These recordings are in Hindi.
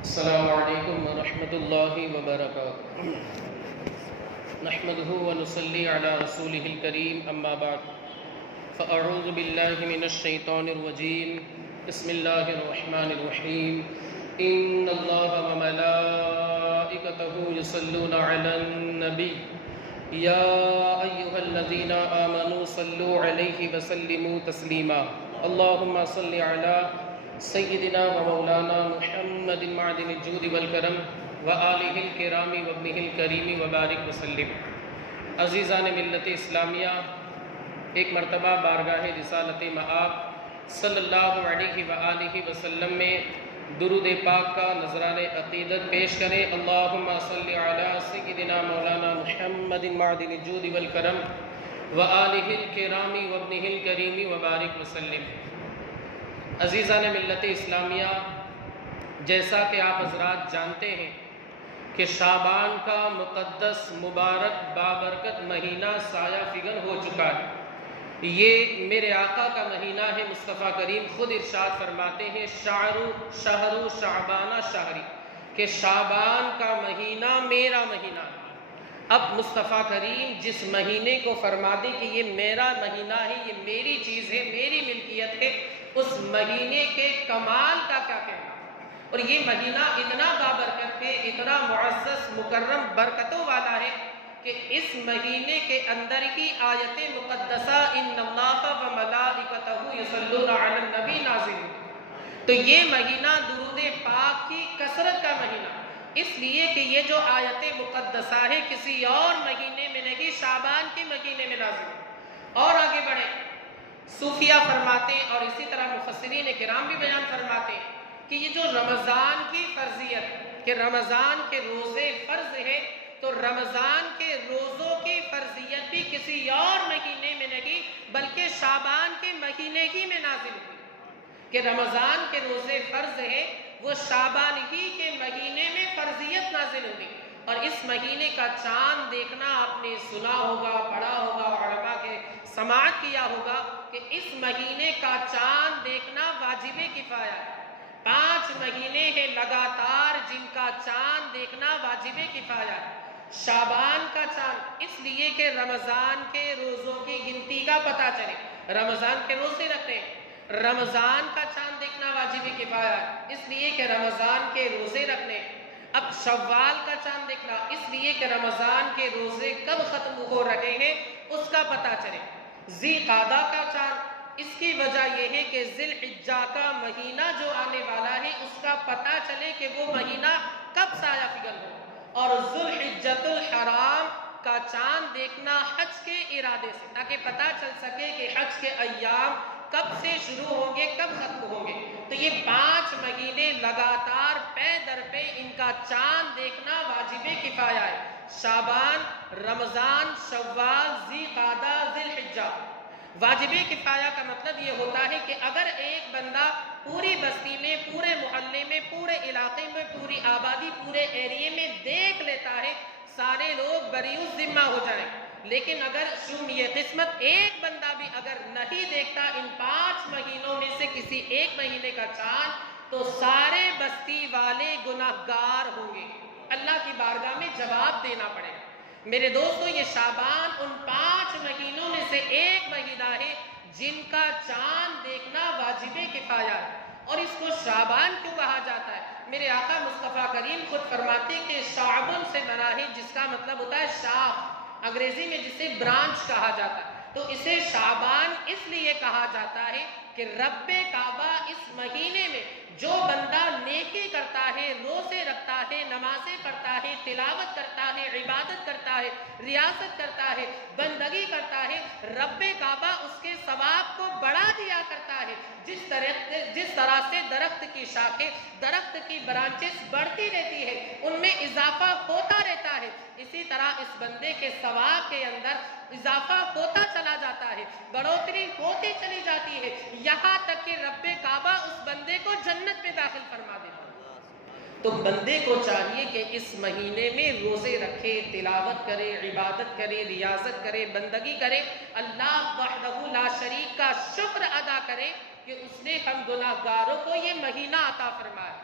अस्सलामु अलैकुम व रहमतुल्लाहि व बरकातुहू। नहमदुहु व नुसल्ली अला रसूलिहिल करीम, अम्मा बाद। फ़अऊज़ु बिल्लाहि मिनश शैतानिर रजीम। बिस्मिल्लाहिर रहमानिर रहीम। इन्नल्लाहा व मलाइकतहु युसल्लूना अलन नबी या अय्युहल्लज़ीना आमनू सल्लु अलैहि व सल्लिमू तस्लीमा। अल्लाहुम्मा सल्लि अला सय्यिदिना व मौलाना मुहम्मदिन मअदिनिल जूदि वल करम व आलिहिल किरामी व इब्निहिल करीमी व बारिक वसल्लिम। अज़ीज़ान मिल्लत इस्लामिया, एक मरतबा बारगाह रिसालत मआब सल्लल्लाहु अलैहि व आलिहि वसल्लम में दुरूद पाक का नजराने अक़ीदत पेश करें। अल्लाहुम्मा सल्लि अला सय्यिदिना मौलाना मुहम्मदिन मअदिनिल जूदि वल करम व आलिहिल किरामी व इब्निहिल करीमी व बारिक वसल्लिम। अज़ीज़ान मिल्लत इस्लामिया, जैसा कि आप हज़रात जानते हैं कि शाबान का मुक़द्दस मुबारक बाबरकत महीना साया फिगन हो चुका है। ये मेरे आका का महीना है। मुस्तफ़ा करीम ख़ुद इरशाद फरमाते हैं, शहरु शाबाना शहरी, कि शाबान का महीना मेरा महीना है। अब मुस्तफ़ा करीम जिस महीने को फरमा दे कि ये मेरा महीना है, ये मेरी चीज़ है, मेरी मिल्कियत है, उस महीने के कमाल का क्या कहना। और ये महीना इतना बाबरकत है, इतना मुअज़्ज़ज़ मुकर्रम बरकतों वाला है कि इस महीने के अंदर ही आयत मुक़द्दसा इन्नल्लाहा व मलाइकतहु युसल्लूना अलन नबी नाज़िल हुई। तो ये महीना दुरूद पाक की कसरत का महीना, इसलिए कि ये जो आयत मुक़द्दसा है किसी और महीने में नहीं, शाबान के महीने में नाज़िल। और आगे बढ़े, सूफिया फरमाते हैं और इसी तरह मुफस्सिरीन किराम भी बयान फरमाते हैं कि ये जो रमज़ान की फर्जियत, कि रमज़ान के रोज़े फ़र्ज है, तो रमज़ान के रोज़ों की फर्जियत भी किसी और महीने में नहीं बल्कि शाबान के महीने ही में नाज़िल हुई। कि रमज़ान के रोज़े फ़र्ज है, वो शाबान ही के महीने में फर्जियत नाज़िल हुई। और इस महीने का चाँद देखना आपने सुना होगा, पढ़ा होगा, उलमा के समाअत किया होगा कि इस महीने का चाँद देखना वाजिबे किफ़ाया है। 5 महीने हैं लगातार जिनका चाँद देखना वाजिबे किफ़ाया है। शाबान का चाँद इसलिए कि रमज़ान के रोज़ों की गिनती का पता चले, रमज़ान के रोज़े रखते हैं, रमज़ान का चाँद देखना वाजिबे किफ़ाया है इसलिए कि रमज़ान के रोज़े रखने। अब शव्वाल का चाँद देखना इसलिए कि रमज़ान के रोज़े कब ख़त्म हो रहे हैं उसका पता चले। ज़ीक़ादा का चाँद, इसकी वजह यह है कि ज़िलहिज्जा का महीना जो आने वाला है उसका पता चले कि वो महीना कब साया फिगन हो। और ज़ुल्हिज्जतुल हराम का चाँद देखना हज के इरादे से, ताकि पता चल सके कि हज के अय्याम कब से शुरू होंगे, कब खत्म होंगे। तो ये 5 महीने लगातार पे दर पे इनका चाँद देखना वाजिबे किफ़ाया है। शाबान, रमज़ान, शव्वाल, ज़ीक़ादा, ज़िलहिज्जा। वाजिबे किफ़ाया का मतलब ये होता है कि अगर एक बंदा पूरी बस्ती में, पूरे मोहल्ले में, पूरे इलाके में, पूरी आबादी, पूरे एरिए में देख लेता है, सारे लोग बरीउज़ ज़िम्मा हो जाए। लेकिन अगर शुम्य किस्मत एक बंदा भी अगर नहीं देखता इन 5 महीनों में से किसी एक महीने का चाँद, तो सारे बस्ती वाले गुनाहगार होंगे, अल्लाह की बारगाह में जवाब देना पड़ेगा। मेरे दोस्तों, ये शाबान उन 5 महीनों में से एक महीना है जिनका चाँद देखना वाजिबे किफ़ाया है। और इसको शाबान क्यों कहा जाता है? मेरे आका मुस्तफ़ा करीम खुद फरमाते हैं कि शाबुन से बना है, जिसका मतलब होता है शाख, अंग्रेजी में जिसे ब्रांच कहा जाता है। तो इसे शाबान इसलिए कहा जाता है कि रब्बे काबा इस महीने में जो बंदा नेकी करता है, रोज़े रखता है, नमाज़ें पढ़ता है, तिलावत करता है, इबादत करता है, रियासत करता है, बंदगी करता है, रब्बे काबा उसके सवाब को बढ़ा दिया करता है। जिस तरह से दरख्त की शाखें, दरख्त की ब्रांचेस बढ़ती रहती है, उनमें इजाफा होता रहता है, इसी तरह इस बंदे के सवाब के अंदर इजाफा होता चला जाता है, बढ़ोतरी होती चली जाती है, यहाँ तक कि रब्बे काबा उस बंदे को जन्नत में दाखिल फरमा देता है। तो बंदे को चाहिए कि इस महीने में रोज़े रखे, तिलावत करे, इबादत करे, रियाजत करे, बंदगी करे, अल्लाह वहदहू ला शरीक का शुक्र अदा करे कि उसने हम गुनाहगारों को ये महीना अता फरमाया।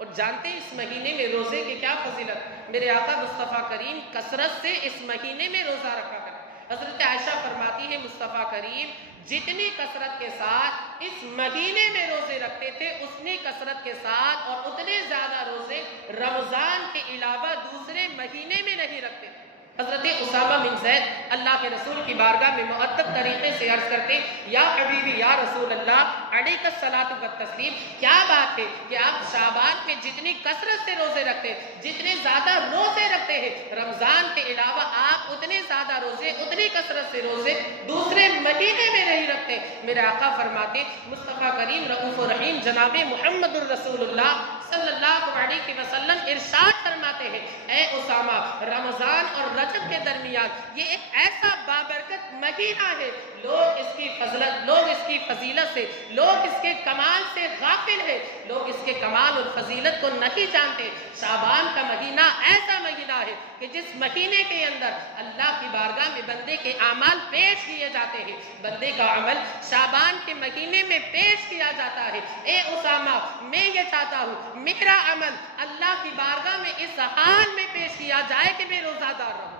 और जानते हैं इस महीने में रोजे की क्या फजीलत। मेरे आका मुस्तफ़ा करीम कसरत से इस महीने में रोजा रखा करते। हजरत आयशा फरमाती है मुस्तफ़ा करीम जितनी कसरत के साथ इस महीने में रोजे रखते थे उतनी कसरत के साथ और उतने ज्यादा रोजे रमजान के अलावा दूसरे महीने में नहीं रखते थे। हजरत उसामा बिन ज़ैद अल्लाह के रसूल की बारगाह में मुअद्दब तरीके से अर्ज करते या हबीबी या रसूल अल्लाह अलैका सलातु व तस्लीम, क्या बात है कि आप शाबान में जितनी कसरत से रोजे रखते, जितने ज्यादा रोजे रखते हैं रमजान के अलावा आप उतने ज्यादा रोजे उतनी कसरत से रोजे दूसरे महीने में नहीं रखते। मेरे आका फरमाते मुस्तफ़ा करीम रऊफ रहीम जनाब मुहम्मदुर रसूलुल्लाह सल्लल्लाहु अलैहि वसल्लम इरशाद फरमाते हैं, ए उसामा रमजान और रजब के दरमियान ये एक ऐसा बाबरकत महीना है, लोग इसकी फजलत, लोग इसकी फजीलत से, लोग इसके कमाल से गाफिल है, लोग इसके कमाल और फजीलत को नहीं जानते। शाबान का महीना ऐसा महीना है कि जिस महीने के अंदर अल्लाह की बारगाह में बंदे के अमाल पेश किए जाते हैं, बंदे का अमल शाबान के महीने में पेश किया जाता है। ए उसामा मैं ये चाहता हूँ मेरा अमल अल्लाह की बारगाह में इस हाल में पेश किया जाए कि मैं रोजादार रहूं।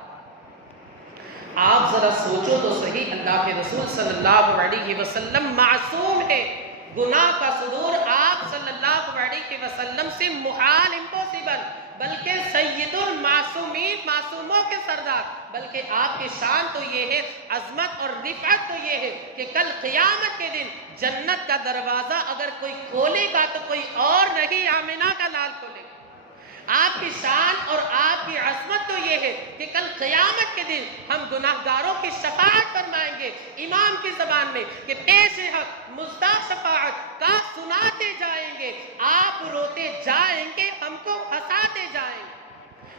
आप जरा सोचो तो सही, अल्लाह के रसूल सल्लल्लाहु अलैहि वसल्लम मासूम है, गुनाह का सुदूर आप सल्लल्लाहु अलैहि वसल्लम से मुहाल इम्पॉसिबल, बल्कि सैयदुल मासूमीन मासूमों के सरदार, बल्कि आपकी शान तो ये है, अजमत और रिफअत तो ये है कि कल क़यामत के दिन जन्नत का दरवाजा अगर कोई खोलेगा तो कोई और नहीं आमिना का लाल खोलेगा। आपकी शान और आपकी अजमत तो ये है कि कल क़यामत के दिन हम गुनाहगारों की शफाअत फरमाएंगे इमाम की ज़बान में कि पेश हक मुस्ता शफाअत का सुनाते जाएंगे, आप रोते जाएंगे, हमको हंसाते जाएंगे।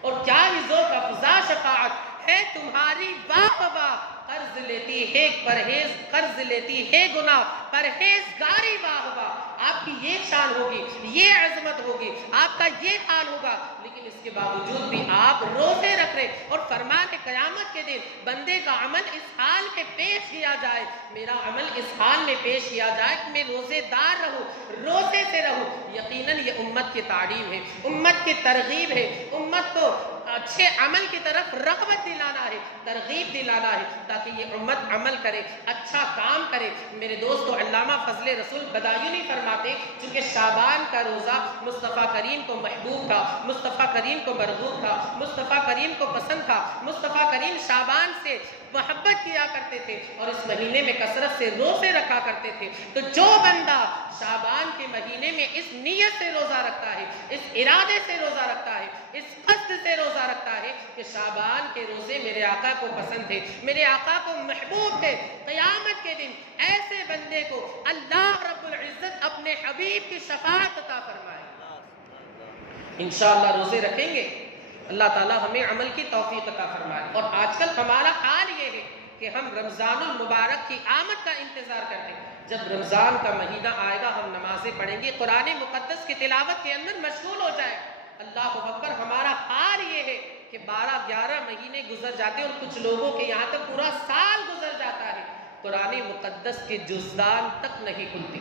और क्या ही ज़ोर का फज़ा शफाअत है तुम्हारी, वाह वाह, कर्ज लेती है परहेज, कर्ज लेती है गुनाह परहेजगारी, वाह वाह। आपकी ये शान होगी, ये अजमत होगी, आपका ये हाल होगा, लेकिन इसके बावजूद भी आप रोजे रख रहे और फरमाने क़यामत के दिन बंदे का अमल इस हाल में पेश किया जाए, मेरा अमल इस हाल में पेश किया जाए कि मैं रोजेदार रहूं, रोजे से रहूं। यकीनन ये उम्मत की तालीम है, उम्मत की तरगीब है, उम्मत को अच्छे अमल की तरफ रग़बत दिलाना है, तरगीब दिलाना है, ताकि ये उम्मत अमल करे, अच्छा काम करे। मेरे दोस्तों अल्लामा फजले रसूल बदायूनी फरमाते चूँकि शाबान का रोज़ा मुस्तफ़ा करीम को महबूब था, मुस्तफ़ा करीम को मरगूब था, मुस्तफ़ा करीम को पसंद था, मुस्तफ़ा करीम शाबान से मोहब्बत किया करते थे और इस महीने में कसरत से रोज़े रखा करते थे। तो जो बंदा शाबान के महीने में इस नीयत से रोज़ा रखता है, इस इरादे से रोज़ा रखता है, इस कस्द से रोज़ा रखता है कि शाबान के रोज़े मेरे आका को पसंद है, मेरे आका को महबूब है, क़यामत के दिन ऐसे बंदे को अल्लाह रब्बुल इज़्ज़त अपने हबीब की शफ़ाअत अता फरमाए। इंशाअल्लाह रोज़े रखेंगे, अल्लाह ताला हमें अमल की तौफीक अता फरमाए। और आजकल हमारा हाल ये है कि हम रमज़ानुल मुबारक की आमद का इंतज़ार करते हैं। जब रमज़ान का महीना आएगा हम नमाज़ें पढ़ेंगे, कुरान मुक़द्दस की तिलावत के अंदर मशगूल हो जाए। अल्लाहु अकबर। हमारा हाल ये है कि 12-11 महीने गुजर जाते हैं और कुछ लोगों के यहाँ तो पूरा साल गुजर जाता है, कुरान मुक़द्दस के जुज़दान तक नहीं खुलती।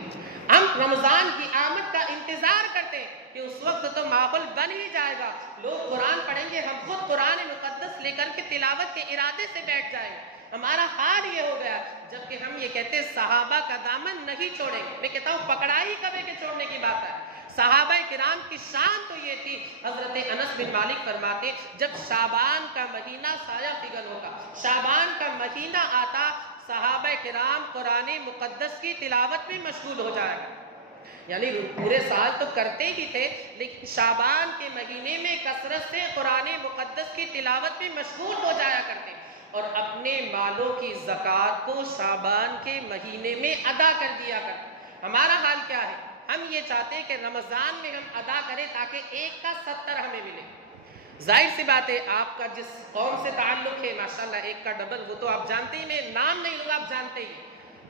हम रमज़ान की आमद का इंतज़ार करते हैं कि उस वक्त तो माहौल बन ही जाएगा, लोग कुरान पढ़ेंगे, हम खुद कुरान मुक़द्दस लेकर के तिलावत के इरादे से बैठ जाएंगे। हमारा हाल ये हो गया, जबकि हम ये कहते हैं सहाबा का दामन नहीं छोड़ेंगे। मैं कहता हूँ पकड़ा ही कभी के छोड़ने की बात है। सहाबा किराम की शान तो ये थी, हजरत अनस बिन मालिक फरमाते जब शाबान का महीना साया फिगर होगा, शाबान का महीना आता, सहाबा किराम कुरान मुक़द्दस की तिलावत में मशगूल हो जाएगा। यानी पूरे साल तो करते ही थे, लेकिन शाबान के महीने में कसरत से कुरान मुक़द्दस की तिलावत में मशगूल हो जाया करते और अपने मालों की ज़कात को शाबान के महीने में अदा कर दिया करते। हमारा हाल क्या है? हम ये चाहते हैं कि रमज़ान में हम अदा करें ताकि 1 का 70 हमें मिले। जाहिर सी बात है, आपका जिस कौम से ताल्लुक़ है माशाल्लाह 1 का डबल, वो तो आप जानते ही, मैं नाम नहीं लूँगा, आप जानते ही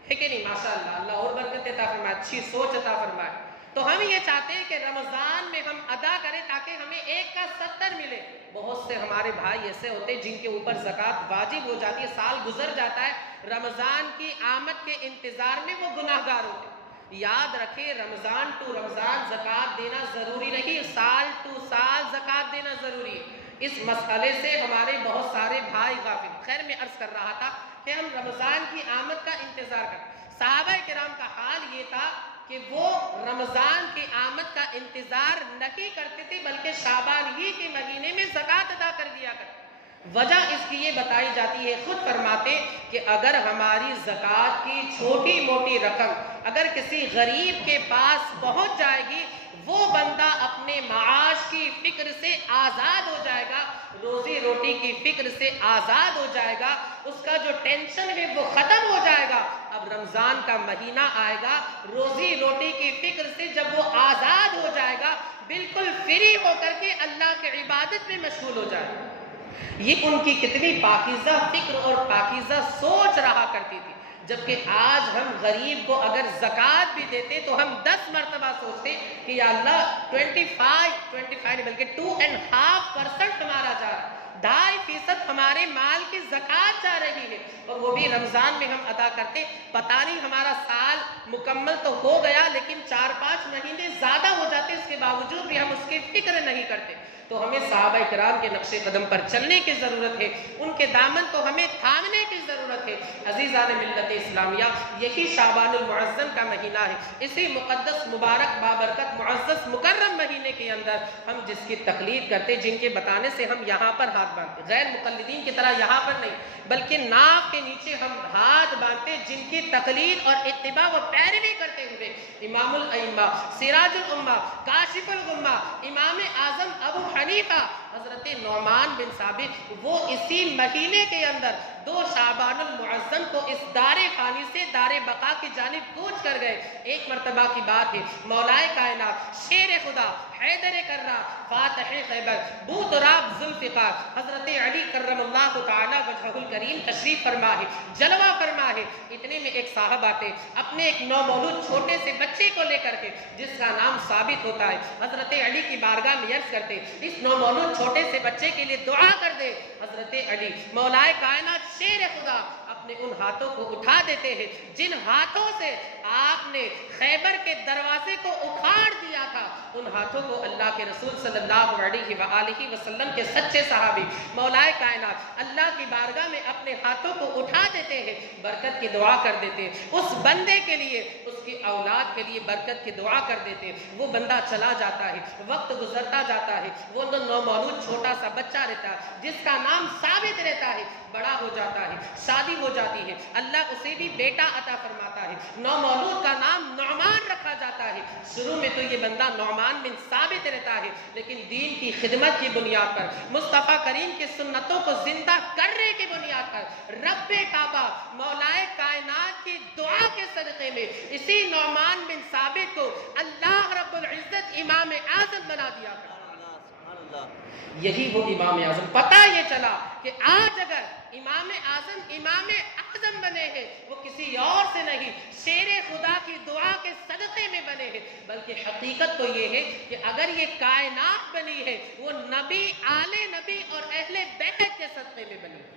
है कि नहीं। माशाल्लाह, अल्लाह और बरकत अता फरमाए, अच्छी सोच अता फरमाए। तो हम ये चाहते हैं कि रमज़ान में हम अदा करें ताकि हमें 1 का 70 मिले। बहुत से हमारे भाई ऐसे होते हैं जिनके ऊपर ज़कात वाजिब हो जाती है, साल गुजर जाता है, रमज़ान की आमद के इंतज़ार में वो गुनाहगार होते हैं। याद रखें, रमज़ान टू रमज़ान ज़कात देना ज़रूरी नहीं, साल टू साल ज़कात देना ज़रूरी है। इस मसले से हमारे बहुत सारे भाई गाफिल। खैर, मैं अर्ज़ कर रहा था कि हम रमज़ान की आमद का इंतज़ार करते। सहाबा किराम का हाल ये था कि वो रमज़ान की आमद का इंतज़ार नहीं करते थे, बल्कि शाबान ही के महीने में ज़कात अदा कर दिया करते। वजह इसकी ये बताई जाती है, खुद फरमाते कि अगर हमारी ज़कात की छोटी मोटी रकम अगर किसी गरीब के पास पहुंच जाएगी, वो बंदा अपने माश की फिक्र से आज़ाद हो जाएगा, रोजी रोटी की फिक्र से आज़ाद हो जाएगा, उसका जो टेंशन है वो ख़त्म हो जाएगा। अब रमज़ान का महीना आएगा, रोजी रोटी की फिक्र से जब वो आज़ाद हो जाएगा, बिल्कुल फ्री होकर के अल्लाह की इबादत में मशगूल हो जाएगा। ये उनकी कितनी पाकीज़ा फिक्र और पाकीज़ा सोच रहा करती थी। जबकि आज हम गरीब को अगर ज़कात भी देते तो हम 10 मरतबा सोचते कि या अल्लाह 25 बल्कि 2.5% हमारा जा रहा है, 2.5% हमारे माल की ज़कात जा रही है, और वो भी रमज़ान में हम अदा करते। पता नहीं हमारा साल मुकम्मल तो हो गया, लेकिन 4-5 महीने ज़्यादा हो जाते, इसके बावजूद भी हम उसकी फिक्र नहीं करते। तो हमें सहाबा किराम के नक्शे कदम पर चलने की ज़रूरत है, उनके दामन को हमें थामने की ज़रूरत है। अज़ीज़ान मिल्लत इस्लामिया, यही शाबानुल मुअज़्ज़म का महीना है। इसी मुक़द्दस मुबारक बाबरकत मुअज़्ज़ज़ मुकर्रम महीने के अंदर हम जिसकी तक़लीद करते, जिनके बताने से हम यहाँ पर हाथ बांधते, गैर मुक़ल्लिदीन की तरह यहाँ पर नहीं, बल्कि नाक के नीचे हम हाथ बांधते, जिनकी तक़लीद और इत्तिबा व पैरवी करते हुए इमामुल अइम्मा, सिराजुल उम्मा, काशिफुल गुम्मा, इमाम आज़म अबू हनीफा हज़रत नौमान बिन साबित, वो इसी महीने के अंदर 2 शाबानुल मुअज़्ज़म को इस दारे फ़ानी से दारे बका की जानिब कूच कर गए। एक मरतबा की बात है, मौलाए कायनात, शेर खुदा, हैदर कर्रा, फातिह खैबर, बूतराब ज़ुल्फ़िकार, हज़रत अली कर्रमल्लाहु ताला वजहुल करीम तशरीफ़ फरमा है, जलवा फरमा है। इतने में एक साहब आते, अपने एक नौमौलूद छोटे से बच्चे को लेकर के, जिसका नाम साबित होता है, हज़रत अली की बारगाह में अर्ज़ करते, इस नौमौलूद छोटे से बच्चे के लिए दुआ कर दे। हज़रत अली मौलाए कायनात शेर खुदा अपने उन हाथों को उठा देते हैं जिन हाथों से आपने खैबर के दरवाजे को उखाड़ दिया था। उन हाथों को अल्लाह के रसूल सल्लल्लाहु अलैहि वसल्लम के सच्चे सहाबी मौलाए कायनात अल्लाह की बारगाह में अपने हाथों को उठा देते हैं, बरकत की दुआ कर देते हैं, उस बंदे के लिए, उसकी औलाद के लिए बरकत की दुआ कर देते हैं। वो बंदा चला जाता है, वक्त गुजरता जाता है, वो नौमौलूद छोटा सा बच्चा रहता है, जिसका नाम साबित रहता है, बड़ा हो जाता है, शादी हो जाती है, अल्लाह उसे भी बेटा अता फरमाता है, नौमौलूद का नाम नौमान रखा जाता है। शुरू में तो ये बंदा नौमान बिन साबित रहता है, लेकिन दीन की खिदमत की बुनियाद पर, मुस्तफ़ा करीम की सुन्नतों को जिंदा करने की बुनियाद पर, रब्बे काबा मौलाए कायनात की दुआ के सदक़े में इसी नौमान बिन साबित को अल्लाह रब्बुल इज़्ज़त इमाम आज़म बना दिया। यही वो इमाम आज़म, पता ये चला कि आज अगर इमाम आज़म इमाम आज़म बने हैं, वो किसी और से नहीं, शेरे खुदा की दुआ के सदक़े में बने हैं, बल्कि हकीकत तो ये है कि अगर ये कायनात बनी है, वो नबी, आले नबी और अहले बैत के सदक़े में बनी है।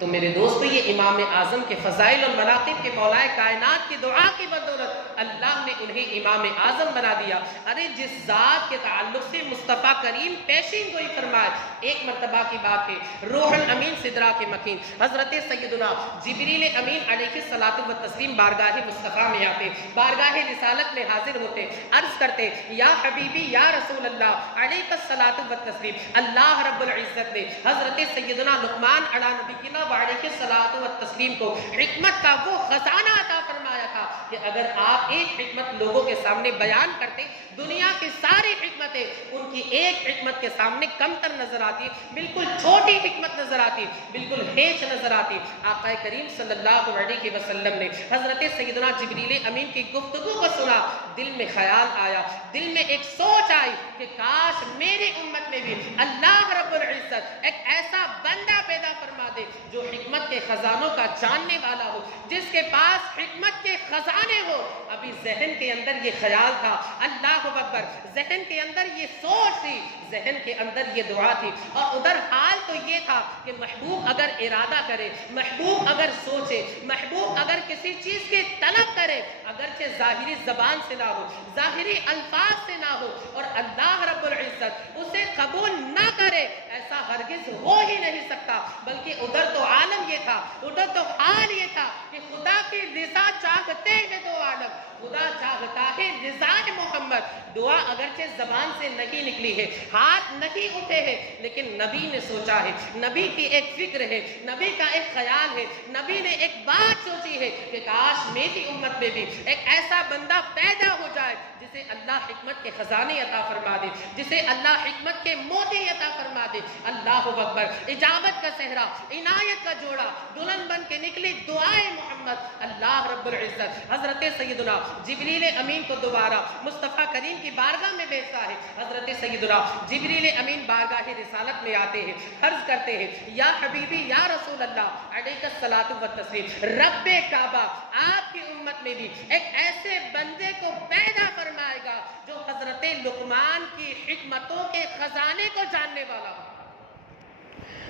तो मेरे दोस्तों, ये इमाम आज़म के फ़ज़ाइल और मनाक़िब के मौलाए कायनात की दुआ की बदौलत अल्लाह ने उन्हें इमाम आज़म बना दिया। अरे जिस ज़ात के ताल्लुक़ से मुस्तफ़ा करीम पेशीन गोई फरमाए, एक मरतबा की बात है, रूहुल अमीन सिदरा के मकीन हज़रत सैयदना जिब्रील अमीन अलैहिस्सलातु व तस्लीम बारगाह मुस्तफ़ा में आते, बारगाह रिसालत में हाजिर होते, अर्ज़ करते, या हबीबी या रसूल अल्लाह अलैहिस्सलातु व तस्लीम, अल्लाह रब्बुल इज़्ज़त ने हज़रत सैयदना लुक़मान अला नबीना अलैहिस्सलातु व तस्लीम को हिकमत का वो खजाना अता फरमाया था कि अगर आप एक हिकमत लोगों के सामने बयान करते, दुनिया की सारी हिकमतें उनकी एक हिकमत के सामने कमतर नजर आती, बिल्कुल छोटी हिकमत नजर आती, बिल्कुल हेच नजर आती। आक़ा करीम सल्लल्लाहु अलैहि वसल्लम ने हज़रत सैयदना जिब्रील अमीन की गुफ्तगू को सुना, दिल में ख्याल आया, दिल में एक सोच आई कि काश मेरी उम्मत में भी अल्लाह रब्बुल इज़्ज़त एक ऐसा बंदा पैदा फरमा दे जो हिकमत के खजानों का जानने वाला हो, जिसके पास हिकमत के खजाने हो। अभी जहन के अंदर ये ख्याल था, अल्लाह अकबर, जहन के अंदर ये सोच थी, जहन के अंदर ये दुआ थी, और उधर हाल तो ये था कि महबूब अगर इरादा करे, महबूब अगर सोचे, महबूब अगर किसी चीज की तलब करे, अगरचे जाहिरी जबान से ना हो, जाहिरी अल्फाज से ना हो, और अल्लाह रब्बुल इज्जत उसे कबूल ना करे, ऐसा हरगिज हो ही नहीं सकता। बल्कि उधर तो आलम ये था, उधर तो हाल ये था कि खुदा की रिजा चाहते हैं दो आलम, खुदा चाहता है रिज़ाए मोहम्मद। दुआ अगरचे जबान से नहीं निकली है, हाथ नहीं उठे हैं, लेकिन नबी ने सोचा है, नबी की एक फिक्र है, नबी का एक ख्याल है, नबी ने एक बात सोची है कि काश मेरी उम्मत में भी एक ऐसा बंदा पैदा हो जाए जिसे अल्लाह हिकमत के खजाने अता फरमा दे, जिसे अल्लाह हिकमत के मोती अता फरमा दे। अल्लाह अकबर, इजाबत का सेहरा, इनायत का जोड़ा, दुल्हन बन के निकली दुआए मोहम्मद। अल्लाह रब्बुल इज्जत हजरत सैयदुना जिब्रील अमीन को दोबारा मुस्तफ़ा करीम की बारगाह में भेजता है। हजरत सैयदुना जिब्रील अमीन बारगाह रिसालत में आते हैं, अर्ज करते हैं, या हबीबी या रसूल अल्लाह अलैहिस्सलातु व तस्लीम, रब्बे काबा आपकी उम्मत में भी एक ऐसे बंदे को पैदा फरमाएगा जो हजरत लुकमान की हिकमतों के खजाने को जानने वाला हो।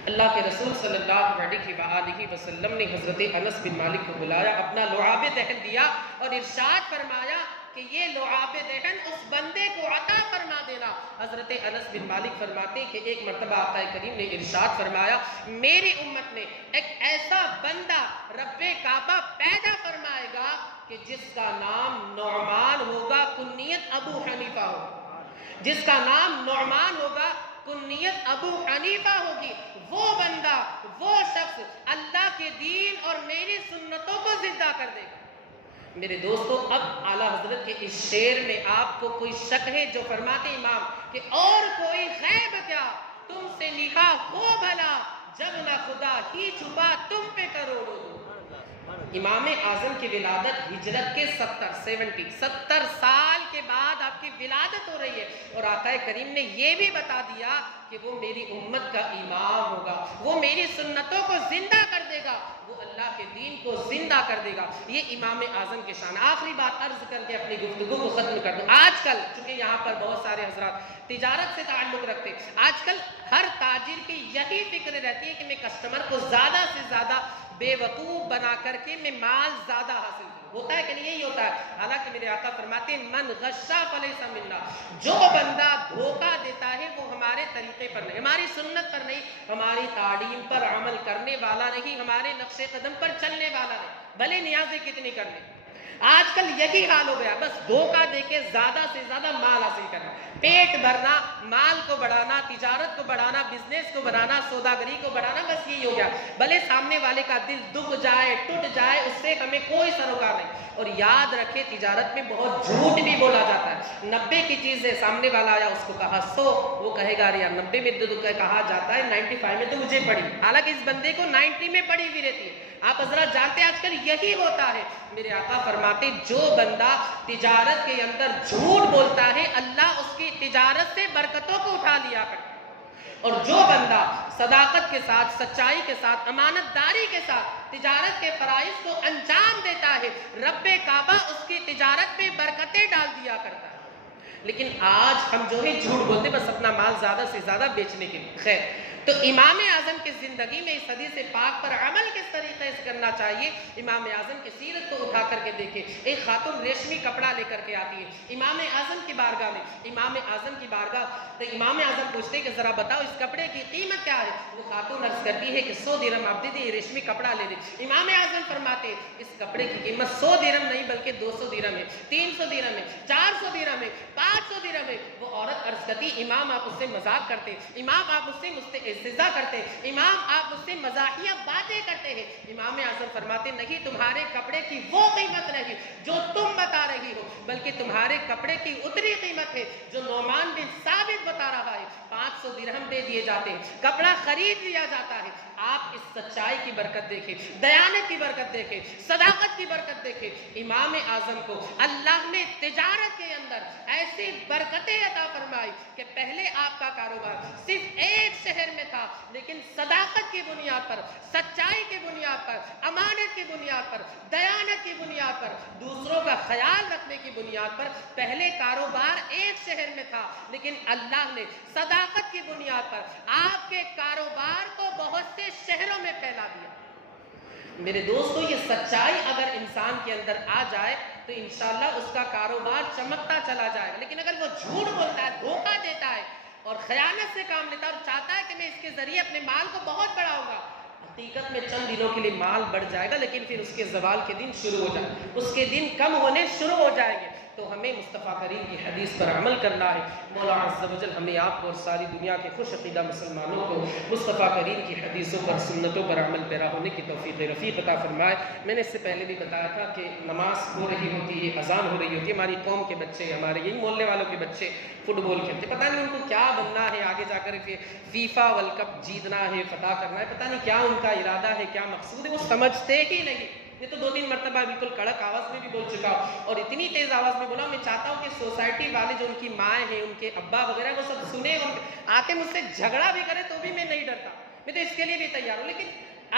अल्लाह के रसूल सल्लल्लाहु अलैहि वसल्लम ने हजरत अनस बिन मालिक को बुलाया, अपना लुआब दहन दिया और इरशाद फरमाया कि ये लुआब दहन उस बंदे को अता फरमा देना। हजरत अनस बिन मालिक फरमाते कि एक मरतबा आका करीम ने इरशाद फरमाया, मेरी उम्मत में एक ऐसा बंदा रब्बे काबा पैदा फरमाएगा कि जिसका नाम नौमान होगा, कुन्नियत अबू हनीफा होगा, जिसका नाम नौमान होगा, कुन्नियत अबू हनीफा होगी। वो बंदा, वो शख्स अल्लाह के दीन और मेरी सुन्नतों को जिंदा कर देगा। मेरे दोस्तों, अब आला हजरत के इस शेर में आपको कोई शक है जो फरमाते इमाम कि और कोई गैब क्या तुमसे लिखा हो भला, जब ना खुदा ही छुपा तुम पे करोड़ों। इमाम आजम की विलादत हिजरत के 70 साल के बाद आपकी विलादत हो रही है, और आका करीम ने यह भी बता दिया कि वो मेरी उम्मत का इमाम होगा, वो मेरी सुन्नतों को जिंदा कर देगा, वो अल्लाह के दीन को जिंदा कर देगा। ये इमाम आजम के शान। आखिरी बात अर्ज करके अपनी गुफ्तगू को खत्म कर दूं। आजकल चूंकि यहाँ पर बहुत सारे हजरात तिजारत से ताल्लुक रखते, आजकल हर ताजिर की यही फिक्र रहती है कि मैं कस्टमर को ज्यादा से ज्यादा बेवकूफ बना करके मैं माल ज्यादा हासिल करूं। होता है कि नहीं? यही होता है। हालांकि मेरे आका फरमाते हैं, मन गश्शा फलैसा मिन्ना, जो बंदा धोखा देता है वो हमारे तरीके पर नहीं, हमारी सुन्नत पर नहीं, हमारी तालीम पर अमल करने वाला नहीं, हमारे नक्शे कदम पर चलने वाला नहीं, भले नियाज़ें कितनी कर ले। आजकल यही हाल हो गया, बस धोखा देके ज्यादा से ज्यादा माल हासिल करना, पेट भरना, माल को बढ़ाना, तिजारत को बढ़ाना, बिजनेस को बढ़ाना, सौदागरी को बढ़ाना, बस यही हो गया। भले सामने वाले का दिल दुख जाए, टूट जाए, उससे हमें कोई सरोकार नहीं। और याद रखे, तिजारत में बहुत झूठ भी बोला जाता है। 90 की चीज है, सामने वाला आया उसको कहा 100, वो कहेगा अरे यार 90 में तो कहा जाता है, 95 में तो मुझे पड़ी, हालांकि इस बंदे को 90 में पड़ी हुई रहती है। आप हजरत जानते हैं आजकल यही होता है। मेरे आका फरमाते, जो बंदा तिजारत के अंदर झूठ बोलता है, अल्लाह उसकी तिजारत से बरकतों को उठा लिया करता है। और जो बंदा सदाकत के साथ, सच्चाई के साथ, अमानतदारी के साथ तिजारत के फराइज को अंजाम देता है, रब्बे काबा उसकी तिजारत में बरकतें डाल दिया करता है। लेकिन आज हम जो है झूठ बोलते, बस अपना माल ज्यादा से ज्यादा बेचने के लिए। खैर, तो इमाम आजम की जिंदगी में इस हदीस पाक पर अमल किस तरीके से करना चाहिए, इमाम आजम की सीरत को उठा करके देखे। एक खातून रेशमी कपड़ा लेकर के आती है इमाम आजम की बारगाह में। इमाम आजम की बारगाह, तो इमाम आजम पूछते हैं कि जरा बताओ इस कपड़े की कीमत क्या है। वो खातून अर्ज करती है कि 100 दिरहम। आप दीदी ये रेशमी कपड़ा ले दे। इमाम आजम फरमाते इस कपड़े की कीमत 100 दिरहम नहीं बल्कि 200 दिरहम है, 300 दिरहम है, 400 दिरहम है, 500 दिरहम है। वो औरत अर्ज करती, इमाम आप उससे मजाक करते, इमाम आप उससे मुझसे इस्तिज़ा करते, इमाम आप मुझसे मजाहिया बातें करते हैं। इमाम आजम फरमाते, नहीं, तुम्हारे कपड़े की वो कीमत नहीं जो तुम बता रही हो, बल्कि तुम्हारे कपड़े की उतनी कीमत है जो नौमान बिन साबित बता रहा है। 500 दिरहम दे दिए जाते हैं, कपड़ा खरीद लिया जाता है। आप इस सच्चाई की बरकत देखें, दयानत की बरकत देखें, सदाकत की बरकत देखें। इमाम आजम को अल्लाह ने तिजारत के अंदर ऐसी बरकतें अता फरमाई कि पहले आपका कारोबार सिर्फ एक शहर में था, लेकिन सदाकत की बुनियाद पर, सच्चाई की बुनियाद पर, अमानत की बुनियाद पर, दयानत की बुनियाद पर, दूसरों का ख्याल रखने की बुनियाद पर पहले कारोबार एक शहर में था, लेकिन अल्लाह ने सदाकत की बुनियाद पर आपके कारोबार को बहुत से शहरों में फैला दिया। मेरे दोस्तों, ये सच्चाई अगर इंसान के अंदर आ जाए तो इंशाअल्लाह उसका कारोबार चमकता चला जाएगा। लेकिन अगर वो झूठ बोलता है, धोखा देता है और खयानत से काम लेता है और चाहता है कि मैं इसके जरिए अपने माल को बहुत बढ़ाऊंगा, हकीकत में चंद दिनों के लिए माल बढ़ जाएगा, लेकिन फिर उसके ज़वाल के दिन शुरू हो जाए, उसके दिन कम होने शुरू हो जाएंगे। तो हमें मुस्तफ़ा करीम की हदीस पर अमल करना है। मौला अज़्ज़ व जल हमें आपको और सारी दुनिया के खुश अक़ीदा मुसलमानों को मुस्तफ़ा करीम की हदीसों पर, सुन्नतों पर अमल पैरा होने की तौफ़ीक़ रफ़ीक़ अता फ़रमाए। मैंने इससे पहले भी बताया था कि नमाज़ हो रही होती है, अज़ान हो रही होती है, हमारी कौम के बच्चे, हमारे यही मोहल्ले वालों के बच्चे फुटबॉल खेलते, पता नहीं उनको क्या बनना है, आगे जाकर के फीफा वर्ल्ड कप जीतना है, फतह करना है, पता नहीं क्या उनका इरादा है, क्या मकसूद है, वो समझते ही नहीं। ये तो 2-3 मरतबा बिल्कुल कड़क आवाज़ में भी बोल चुका हूँ और इतनी तेज़ आवाज़ में बोला, मैं चाहता हूँ कि सोसाइटी वाले जो उनकी माएँ हैं, उनके अब्बा वगैरह, वो सब सुने और आके मुझसे झगड़ा भी करे तो भी मैं नहीं डरता, मैं तो इसके लिए भी तैयार हूँ। लेकिन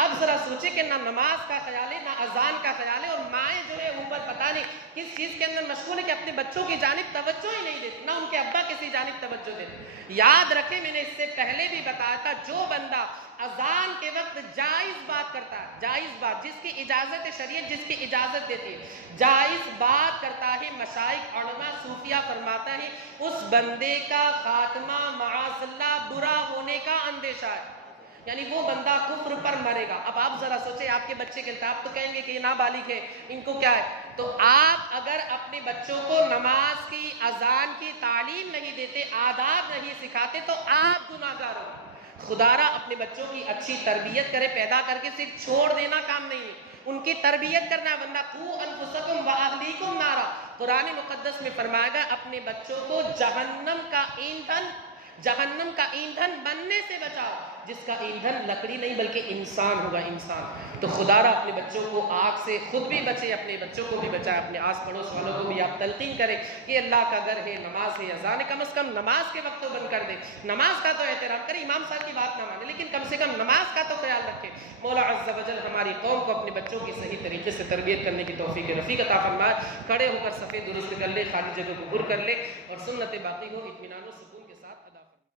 अब जरा सोचे कि ना नमाज का ख्याल है, ना अजान का ख्याल है, और माएँ जो है ऊपर पता नहीं किस चीज़ के अंदर मशगूल है कि अपने बच्चों की जानिब तवज्जो ही नहीं देते, ना उनके अब्बा किसी जानिब तवज्जो देते। याद रखें, मैंने इससे पहले भी बताया था, जो बंदा अजान के वक्त जायज़ बात करता है, जायज़ बात जिसकी इजाज़त शरीयत जिसकी इजाज़त देती है, जायज़ बात करता है, मशाइख उलमा सूफिया फरमाता है, उस बंदे का खात्मा माअज़ल्लाह बुरा होने का अंदेशा है, यानी वो बंदा कुफ्र पर मरेगा। अब आप जरा सोचे, आपके बच्चे के आप तो कहेंगे कि ये नाबालिग है, इनको क्या है, तो आप अगर अपने बच्चों को नमाज की, अजान की तालीम नहीं देते, आदाब नहीं सिखाते, तो आप गुनाहगार हो। खुदारा अपने बच्चों की अच्छी तरबियत करे, पैदा करके सिर्फ छोड़ देना काम नहीं है, उनकी तरबियत करना। वरना कू अनफुसकुम व अहलीकुम नारा, कुरान मुकद्दस में फरमाएगा, अपने बच्चों को जहन्नम का ईंधन बनने से बचाओ, जिसका ईंधन लकड़ी नहीं बल्कि इंसान होगा, इंसान। तो खुदारा अपने बच्चों को आग से खुद भी बचे, अपने बच्चों को भी बचाए, अपने आस पड़ोस वालों को भी आप तलकीन करें कि अल्लाह का घर है, नमाज है, अजान है, कम से कम नमाज के वक्त तो बंद कर दे, नमाज का तो एहतराम करें, इमाम साहब की बात ना माने, लेकिन कम से कम नमाज का तो ख्याल रखें। मौला अज़्ज़ व जल हमारी कौम को अपने बच्चों की सही तरीके से तरबियत करने की तौफीक रफ़ीक अता फरमाए। खड़े होकर सफ़े दुरुस्त कर ले, खाली जगह को बुर कर ले और सुन्नत बाकी हो, इत्मीनान सुकून